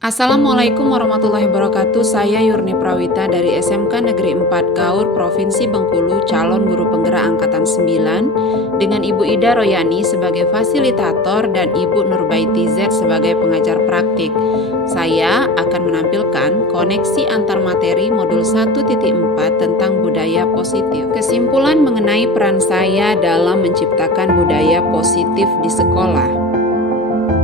Assalamualaikum warahmatullahi wabarakatuh. Saya Yurni Prawita dari SMK Negeri 4 Kaur, Provinsi Bengkulu, calon guru penggerak angkatan 9, dengan Ibu Ida Royani sebagai fasilitator dan Ibu Nurbaiti Z sebagai pengajar praktik. Saya akan menampilkan koneksi antar materi modul 1.4 tentang budaya positif. Kesimpulan mengenai peran saya dalam menciptakan budaya positif di sekolah.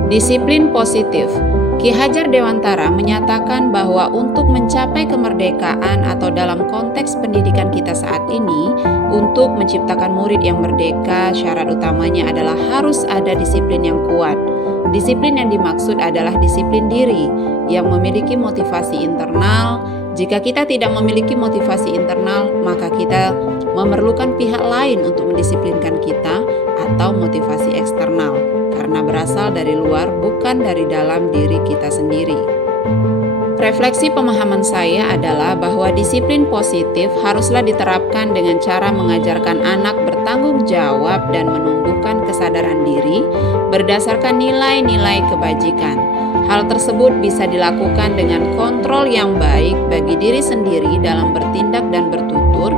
Disiplin positif. Ki Hajar Dewantara menyatakan bahwa untuk mencapai kemerdekaan atau dalam konteks pendidikan kita saat ini, untuk menciptakan murid yang merdeka, syarat utamanya adalah harus ada disiplin yang kuat. Disiplin yang dimaksud adalah disiplin diri yang memiliki motivasi internal. Jika kita tidak memiliki motivasi internal, maka kita memerlukan pihak lain untuk mendisiplinkan kita atau motivasi eksternal, karena berasal dari luar, bukan dari dalam diri kita sendiri. Refleksi pemahaman saya adalah bahwa disiplin positif haruslah diterapkan dengan cara mengajarkan anak bertanggung jawab dan menumbuhkan kesadaran diri berdasarkan nilai-nilai kebajikan. Hal tersebut bisa dilakukan dengan kontrol yang baik bagi diri sendiri dalam bertindak dan bertutur.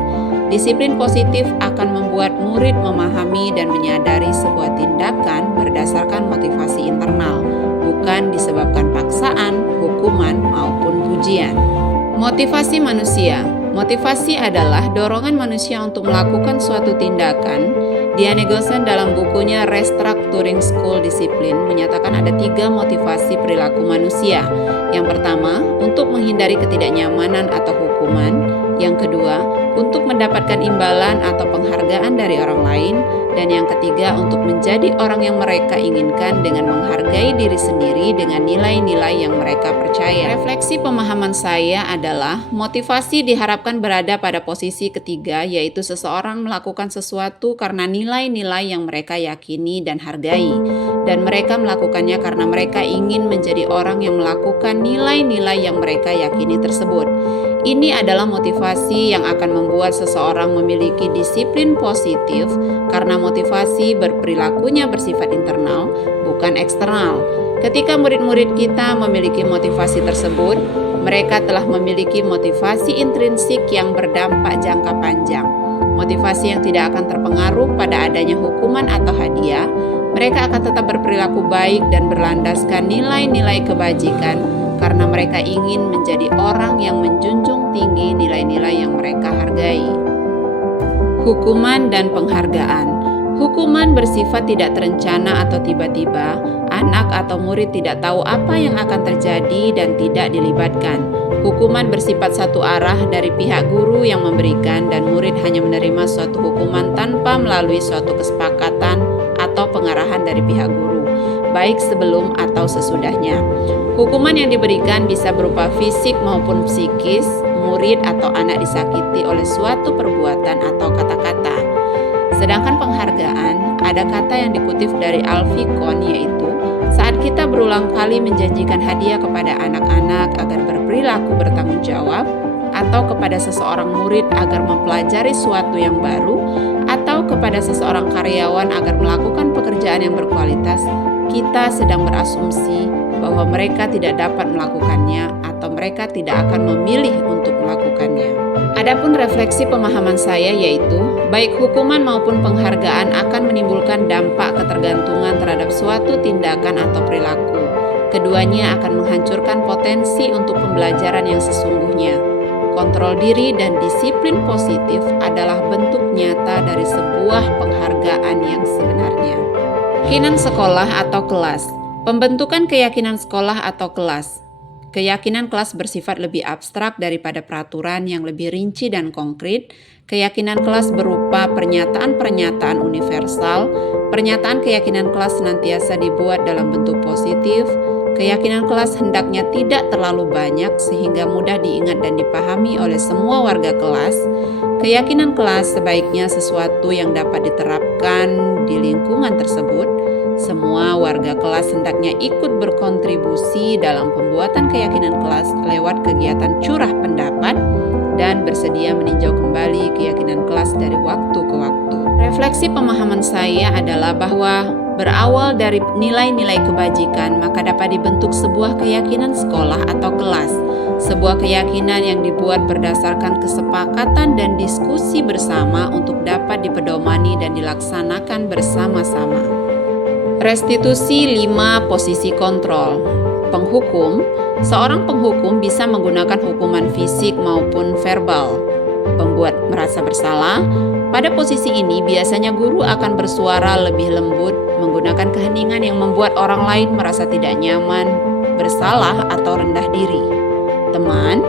Disiplin positif akan membuat murid memahami dan menyadari sebuah tindakan berdasarkan motivasi internal, bukan disebabkan paksaan, hukuman, maupun pujian. Motivasi manusia. Motivasi adalah dorongan manusia untuk melakukan suatu tindakan. Diane Gosen dalam bukunya Restructuring School Discipline menyatakan ada 3 motivasi perilaku manusia. Yang pertama, untuk menghindari ketidaknyamanan atau hukuman. Yang kedua, untuk mendapatkan imbalan atau penghargaan dari orang lain. Dan yang ketiga, untuk menjadi orang yang mereka inginkan dengan menghargai diri sendiri dengan nilai-nilai yang mereka percaya. Refleksi pemahaman saya adalah motivasi diharapkan berada pada posisi ketiga, yaitu seseorang melakukan sesuatu karena nilai-nilai yang mereka yakini dan hargai. Dan mereka melakukannya karena mereka ingin menjadi orang yang melakukan nilai-nilai yang mereka yakini tersebut. Ini adalah motivasi yang akan membuat seseorang memiliki disiplin positif karena motivasi berperilakunya bersifat internal, bukan eksternal. Ketika murid-murid kita memiliki motivasi tersebut, mereka telah memiliki motivasi intrinsik yang berdampak jangka panjang. Motivasi yang tidak akan terpengaruh pada adanya hukuman atau hadiah. Mereka akan tetap berperilaku baik dan berlandaskan nilai-nilai kebajikan karena mereka ingin menjadi orang yang menjunjung tinggi nilai-nilai yang mereka hargai. Hukuman dan penghargaan. Hukuman bersifat tidak terencana atau tiba-tiba. Anak atau murid tidak tahu apa yang akan terjadi dan tidak dilibatkan. Hukuman bersifat satu arah dari pihak guru yang memberikan, dan murid hanya menerima suatu hukuman tanpa melalui suatu kesepakatan atau pengarahan dari pihak guru, baik sebelum atau sesudahnya. Hukuman yang diberikan bisa berupa fisik maupun psikis. Murid atau anak disakiti oleh suatu perbuatan atau kata-kata. Sedangkan penghargaan, ada kata yang dikutip dari Alfie Kohn, yaitu saat kita berulang kali menjanjikan hadiah kepada anak-anak agar berperilaku bertanggung jawab, atau kepada seseorang murid agar mempelajari sesuatu yang baru, atau kepada seseorang karyawan agar melakukan pekerjaan yang berkualitas, kita sedang berasumsi bahwa mereka tidak dapat melakukannya atau mereka tidak akan memilih untuk melakukannya. Adapun refleksi pemahaman saya yaitu, baik hukuman maupun penghargaan akan menimbulkan dampak ketergantungan terhadap suatu tindakan atau perilaku. Keduanya akan menghancurkan potensi untuk pembelajaran yang sesungguhnya. Kontrol diri dan disiplin positif adalah bentuk nyata dari sebuah penghargaan yang sebenarnya. Keyakinan sekolah atau kelas. Pembentukan keyakinan sekolah atau kelas. Keyakinan kelas bersifat lebih abstrak daripada peraturan yang lebih rinci dan konkret. Keyakinan kelas berupa pernyataan-pernyataan universal. Pernyataan keyakinan kelas senantiasa dibuat dalam bentuk positif. Keyakinan kelas hendaknya tidak terlalu banyak sehingga mudah diingat dan dipahami oleh semua warga kelas. Keyakinan kelas sebaiknya sesuatu yang dapat diterapkan di lingkungan tersebut. Semua warga kelas hendaknya ikut berkontribusi dalam pembuatan keyakinan kelas lewat kegiatan curah pendapat dan bersedia meninjau kembali keyakinan kelas dari waktu ke waktu. Refleksi pemahaman saya adalah bahwa Berawal dari nilai-nilai kebajikan, maka dapat dibentuk sebuah keyakinan sekolah atau kelas, sebuah keyakinan yang dibuat berdasarkan kesepakatan dan diskusi bersama untuk dapat dipedomani dan dilaksanakan bersama-sama. Restitusi 5 posisi kontrol. Penghukum, seorang penghukum bisa menggunakan hukuman fisik maupun verbal. Pembuat merasa bersalah, pada posisi ini biasanya guru akan bersuara lebih lembut, menggunakan keheningan yang membuat orang lain merasa tidak nyaman, bersalah, atau rendah diri. Teman,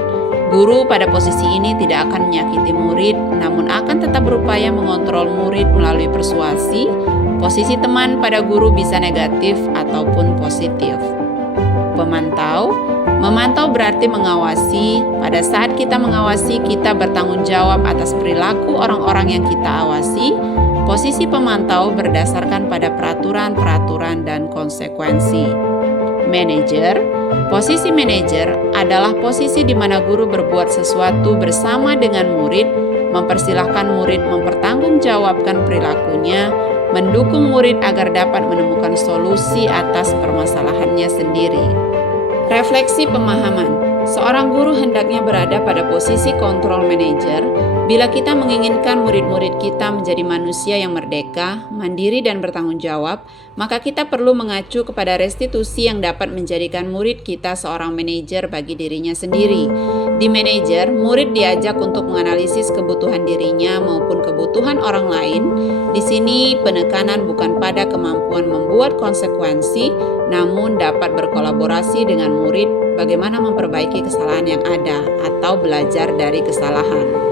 guru pada posisi ini tidak akan menyakiti murid, namun akan tetap berupaya mengontrol murid melalui persuasi. Posisi teman pada guru bisa negatif ataupun positif. Pemantau, memantau berarti mengawasi. Pada saat kita mengawasi, kita bertanggung jawab atas perilaku orang-orang yang kita awasi. Posisi pemantau berdasarkan pada peraturan-peraturan dan konsekuensi. Manajer, posisi manajer adalah posisi di mana guru berbuat sesuatu bersama dengan murid, mempersilahkan murid mempertanggungjawabkan perilakunya, mendukung murid agar dapat menemukan solusi atas permasalahannya sendiri. Refleksi pemahaman. Seorang guru hendaknya berada pada posisi kontrol manajer bila kita menginginkan murid-murid kita menjadi manusia yang merdeka, mandiri, dan bertanggung jawab, maka kita perlu mengacu kepada restitusi yang dapat menjadikan murid kita seorang manajer bagi dirinya sendiri. Di manajer, murid diajak untuk menganalisis kebutuhan dirinya maupun kebutuhan orang lain. Di sini penekanan bukan pada kemampuan membuat konsekuensi, namun dapat berkolaborasi dengan murid bagaimana memperbaiki kesalahan yang ada atau belajar dari kesalahan.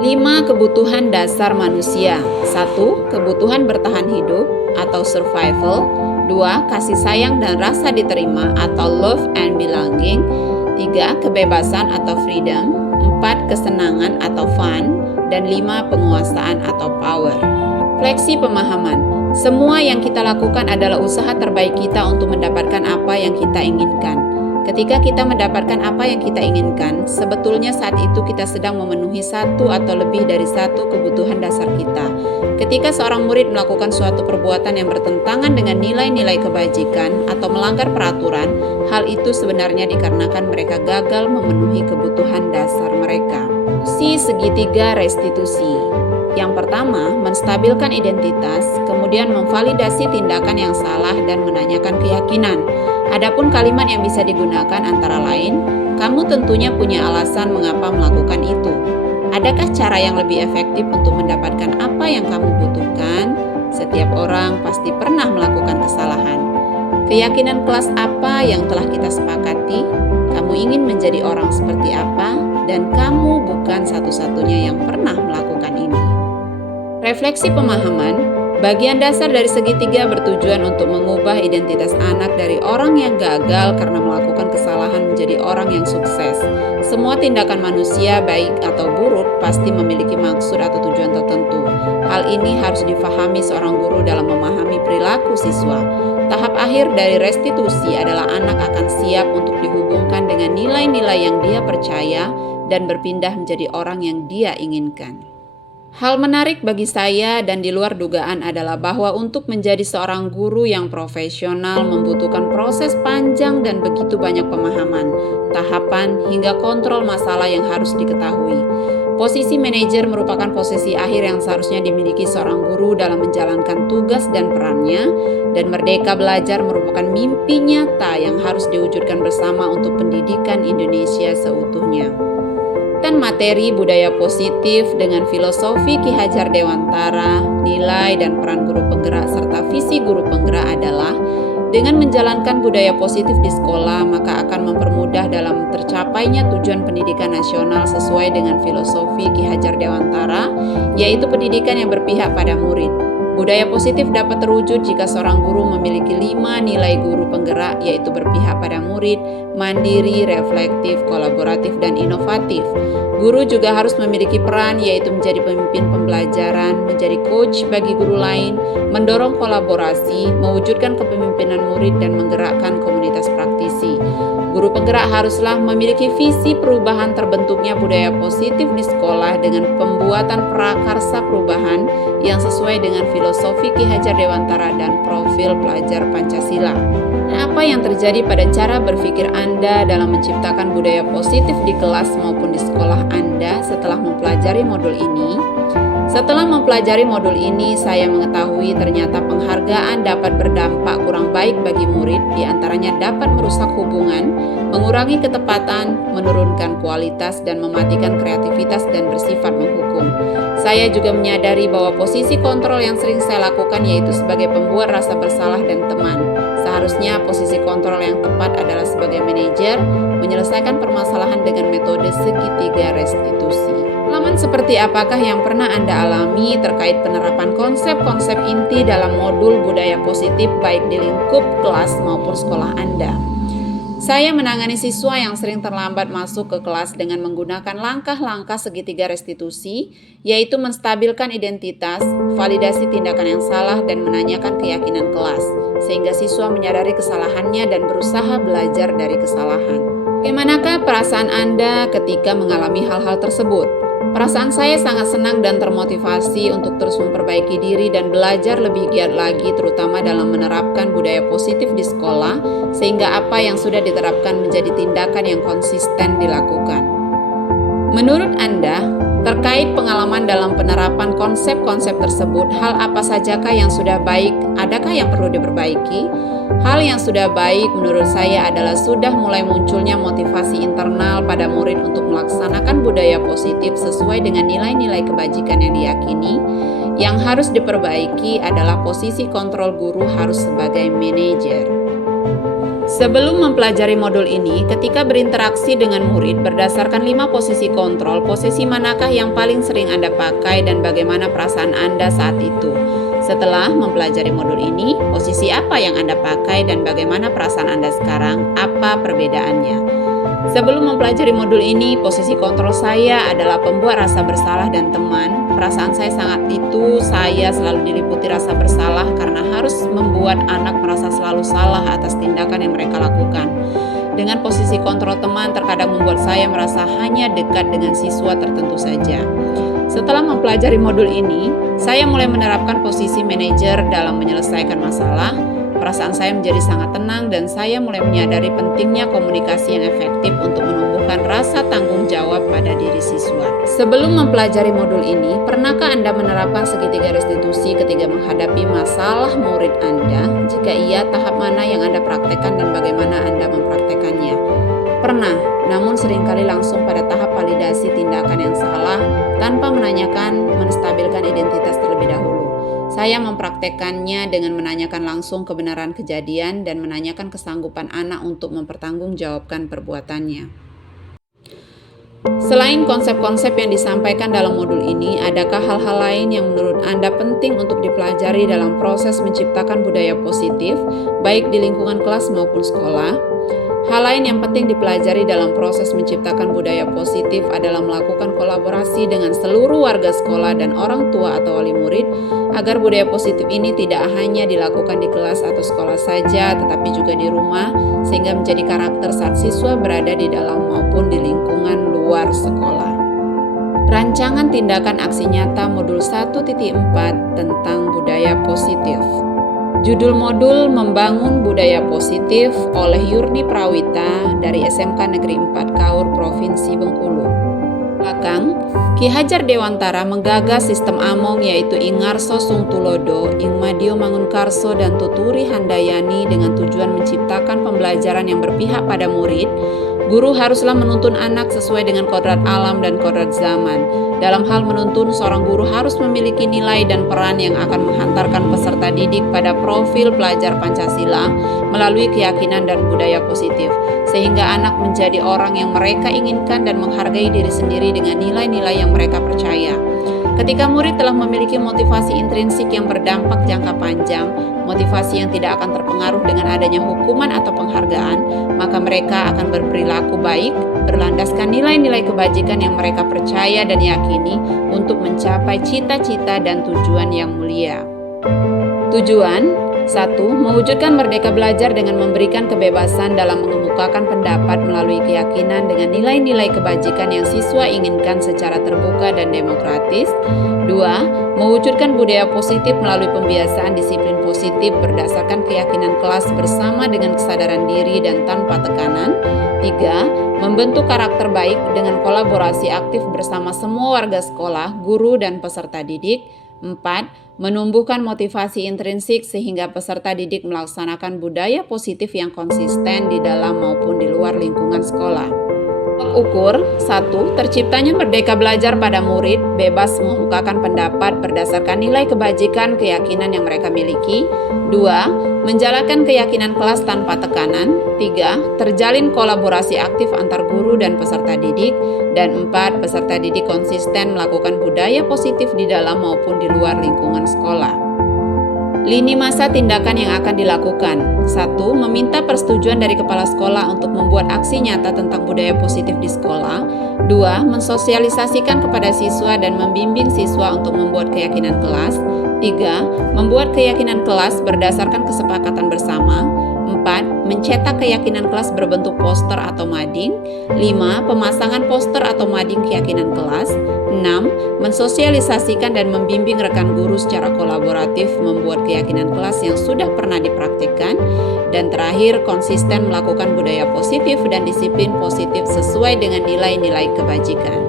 5 kebutuhan dasar manusia. 1. Kebutuhan bertahan hidup atau survival. 2. Kasih sayang dan rasa diterima atau love and belonging. 3. Kebebasan atau freedom. 4. Kesenangan atau fun. Dan 5. Penguasaan atau power. Fleksi pemahaman. Semua yang kita lakukan adalah usaha terbaik kita untuk mendapatkan apa yang kita inginkan. Ketika kita mendapatkan apa yang kita inginkan, sebetulnya saat itu kita sedang memenuhi satu atau lebih dari satu kebutuhan dasar kita. Ketika seorang murid melakukan suatu perbuatan yang bertentangan dengan nilai-nilai kebajikan atau melanggar peraturan, hal itu sebenarnya dikarenakan mereka gagal memenuhi kebutuhan dasar mereka. Fungsi segitiga restitusi. Yang pertama, menstabilkan identitas, kemudian memvalidasi tindakan yang salah dan menanyakan keyakinan. Adapun kalimat yang bisa digunakan antara lain, kamu tentunya punya alasan mengapa melakukan itu. Adakah cara yang lebih efektif untuk mendapatkan apa yang kamu butuhkan? Setiap orang pasti pernah melakukan kesalahan. Keyakinan kelas apa yang telah kita sepakati? Kamu ingin menjadi orang seperti apa? Dan kamu bukan satu-satunya yang pernah melakukan ini. Refleksi pemahaman, bagian dasar dari segitiga bertujuan untuk mengubah identitas anak dari orang yang gagal karena melakukan kesalahan menjadi orang yang sukses. Semua tindakan manusia, baik atau buruk, pasti memiliki maksud atau tujuan tertentu. Hal ini harus difahami seorang guru dalam memahami perilaku siswa. Tahap akhir dari restitusi adalah anak akan siap untuk dihubungkan dengan nilai-nilai yang dia percaya dan berpindah menjadi orang yang dia inginkan. Hal menarik bagi saya dan di luar dugaan adalah bahwa untuk menjadi seorang guru yang profesional membutuhkan proses panjang dan begitu banyak pemahaman, tahapan, hingga kontrol masalah yang harus diketahui. Posisi manajer merupakan posisi akhir yang seharusnya dimiliki seorang guru dalam menjalankan tugas dan perannya, dan merdeka belajar merupakan mimpi nyata yang harus diwujudkan bersama untuk pendidikan Indonesia seutuhnya. Dan materi budaya positif dengan filosofi Ki Hajar Dewantara, nilai dan peran guru penggerak serta visi guru penggerak adalah dengan menjalankan budaya positif di sekolah maka akan mempermudah dalam tercapainya tujuan pendidikan nasional sesuai dengan filosofi Ki Hajar Dewantara, yaitu pendidikan yang berpihak pada murid. Budaya positif dapat terwujud jika seorang guru memiliki 5 nilai guru penggerak, yaitu berpihak pada murid, mandiri, reflektif, kolaboratif, dan inovatif. Guru juga harus memiliki peran, yaitu menjadi pemimpin pembelajaran, menjadi coach bagi guru lain, mendorong kolaborasi, mewujudkan kepemimpinan murid, dan menggerakkan komunitas praktisi. Guru penggerak haruslah memiliki visi perubahan terbentuknya budaya positif di sekolah dengan pembuatan prakarsa perubahan yang sesuai dengan filosofi filosofi Ki Hajar Dewantara dan profil pelajar Pancasila. Nah, apa yang terjadi pada cara berpikir Anda dalam menciptakan budaya positif di kelas maupun di sekolah Anda setelah mempelajari modul ini? Setelah mempelajari modul ini, saya mengetahui ternyata penghargaan dapat berdampak kurang baik bagi murid, diantaranya dapat merusak hubungan, mengurangi ketepatan, menurunkan kualitas, dan mematikan kreativitas dan bersifat menghukum. Saya juga menyadari bahwa posisi kontrol yang sering saya lakukan yaitu sebagai pembuat rasa bersalah dan teman. Seharusnya posisi kontrol yang tepat adalah sebagai manajer, menyelesaikan permasalahan dengan metode segitiga restitusi. Pengalaman seperti apakah yang pernah Anda alami terkait penerapan konsep-konsep inti dalam modul budaya positif baik di lingkup kelas maupun sekolah Anda? Saya menangani siswa yang sering terlambat masuk ke kelas dengan menggunakan langkah-langkah segitiga restitusi, yaitu menstabilkan identitas, validasi tindakan yang salah, dan menanyakan keyakinan kelas, sehingga siswa menyadari kesalahannya dan berusaha belajar dari kesalahan. Bagaimanakah perasaan Anda ketika mengalami hal-hal tersebut? Perasaan saya sangat senang dan termotivasi untuk terus memperbaiki diri dan belajar lebih giat lagi, terutama dalam menerapkan budaya positif di sekolah, sehingga apa yang sudah diterapkan menjadi tindakan yang konsisten dilakukan. Menurut Anda, terkait pengalaman dalam penerapan konsep-konsep tersebut, hal apa sajakah yang sudah baik, adakah yang perlu diperbaiki? Hal yang sudah baik menurut saya adalah sudah mulai munculnya motivasi internal pada murid untuk melaksanakan budaya positif sesuai dengan nilai-nilai kebajikan yang diyakini. Yang harus diperbaiki adalah posisi kontrol guru harus sebagai manajer. Sebelum mempelajari modul ini, ketika berinteraksi dengan murid berdasarkan 5 posisi kontrol, posisi manakah yang paling sering Anda pakai dan bagaimana perasaan Anda saat itu? Setelah mempelajari modul ini, posisi apa yang Anda pakai dan bagaimana perasaan Anda sekarang? Apa perbedaannya? Sebelum mempelajari modul ini, posisi kontrol saya adalah pembuat rasa bersalah dan teman. Perasaan saya saya selalu diliputi rasa bersalah karena harus membuat anak merasa selalu salah atas tindakan yang mereka lakukan. Dengan posisi kontrol teman terkadang membuat saya merasa hanya dekat dengan siswa tertentu saja. Setelah mempelajari modul ini, saya mulai menerapkan posisi manajer dalam menyelesaikan masalah. Perasaan saya menjadi sangat tenang dan saya mulai menyadari pentingnya komunikasi yang efektif untuk menumbuhkan rasa tanggung jawab pada diri siswa. Sebelum mempelajari modul ini, pernahkah Anda menerapkan segitiga restitusi ketika menghadapi masalah murid Anda? Jika iya, tahap mana yang Anda praktekkan dan bagaimana Anda mempraktekannya? Pernah, namun seringkali langsung pada tahap validasi tindakan yang salah tanpa menanyakan, menstabilkan identitas terlebih dahulu. Saya mempraktekannya dengan menanyakan langsung kebenaran kejadian dan menanyakan kesanggupan anak untuk mempertanggungjawabkan perbuatannya. Selain konsep-konsep yang disampaikan dalam modul ini, adakah hal-hal lain yang menurut Anda penting untuk dipelajari dalam proses menciptakan budaya positif, baik di lingkungan kelas maupun sekolah? Hal lain yang penting dipelajari dalam proses menciptakan budaya positif adalah melakukan kolaborasi dengan seluruh warga sekolah dan orang tua atau wali murid agar budaya positif ini tidak hanya dilakukan di kelas atau sekolah saja, tetapi juga di rumah, sehingga menjadi karakter saat siswa berada di dalam maupun di lingkungan luar sekolah. Rancangan tindakan aksi nyata modul 1.4 tentang budaya positif. Judul modul Membangun Budaya Positif oleh Yurni Prawita dari SMK Negeri 4 Kaur, Provinsi Bengkulu. Belakang, Ki Hajar Dewantara menggagas sistem Among yaitu Ingarso Sungtulodo, Ingmadio Mangunkarso, dan Tuturi Handayani dengan tujuan menciptakan pembelajaran yang berpihak pada murid. Guru haruslah menuntun anak sesuai dengan kodrat alam dan kodrat zaman. Dalam hal menuntun, seorang guru harus memiliki nilai dan peran yang akan menghantarkan peserta didik pada profil pelajar Pancasila melalui keyakinan dan budaya positif, sehingga anak menjadi orang yang mereka inginkan dan menghargai diri sendiri dengan nilai-nilai yang mereka percaya. Ketika murid telah memiliki motivasi intrinsik yang berdampak jangka panjang, motivasi yang tidak akan terpengaruh dengan adanya hukuman atau penghargaan, maka mereka akan berperilaku baik, berlandaskan nilai-nilai kebajikan yang mereka percaya dan yakini untuk mencapai cita-cita dan tujuan yang mulia. Tujuan, 1. Mewujudkan merdeka belajar dengan memberikan kebebasan dalam mengemukakan pendapat melalui keyakinan dengan nilai-nilai kebajikan yang siswa inginkan secara terbuka dan demokratis. 2. Mewujudkan budaya positif melalui pembiasaan disiplin positif berdasarkan keyakinan kelas bersama dengan kesadaran diri dan tanpa tekanan. 3. Membentuk karakter baik dengan kolaborasi aktif bersama semua warga sekolah, guru, dan peserta didik. 4. Menumbuhkan motivasi intrinsik sehingga peserta didik melaksanakan budaya positif yang konsisten di dalam maupun di luar lingkungan sekolah. Tolak ukur. 1. Terciptanya merdeka belajar pada murid, bebas mengemukakan pendapat berdasarkan nilai kebajikan keyakinan yang mereka miliki. 2. Menjalankan keyakinan kelas tanpa tekanan. 3. Terjalin kolaborasi aktif antar guru dan peserta didik. Dan 4. Peserta didik konsisten melakukan budaya positif di dalam maupun di luar lingkungan sekolah. Lini masa tindakan yang akan dilakukan. 1. Meminta persetujuan dari kepala sekolah untuk membuat aksi nyata tentang budaya positif di sekolah. 2. Mensosialisasikan kepada siswa dan membimbing siswa untuk membuat keyakinan kelas. 3. Membuat keyakinan kelas berdasarkan kesepakatan bersama. 4. Mencetak keyakinan kelas berbentuk poster atau mading. 5. Pemasangan poster atau mading keyakinan kelas. 6. Mensosialisasikan dan membimbing rekan guru secara kolaboratif membuat keyakinan kelas yang sudah pernah dipraktikkan. Dan terakhir, konsisten melakukan budaya positif dan disiplin positif sesuai dengan nilai-nilai kebajikan.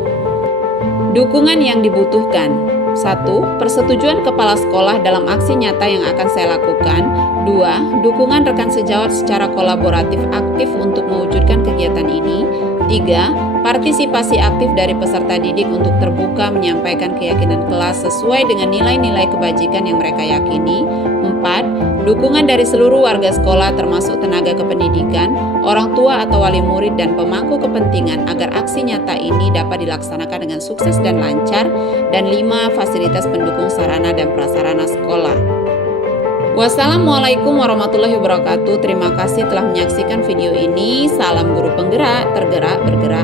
Dukungan yang dibutuhkan. 1. Persetujuan kepala sekolah dalam aksi nyata yang akan saya lakukan. 2. Dukungan rekan sejawat secara kolaboratif aktif untuk mewujudkan kegiatan ini. 3. Partisipasi aktif dari peserta didik untuk terbuka menyampaikan keyakinan kelas sesuai dengan nilai-nilai kebajikan yang mereka yakini. 4. Dukungan dari seluruh warga sekolah termasuk tenaga kependidikan, orang tua atau wali murid dan pemangku kepentingan agar aksi nyata ini dapat dilaksanakan dengan sukses dan lancar. Dan 5. Fasilitas pendukung sarana dan prasarana sekolah. Wassalamualaikum warahmatullahi wabarakatuh. Terima kasih telah menyaksikan video ini. Salam guru penggerak, tergerak, bergerak.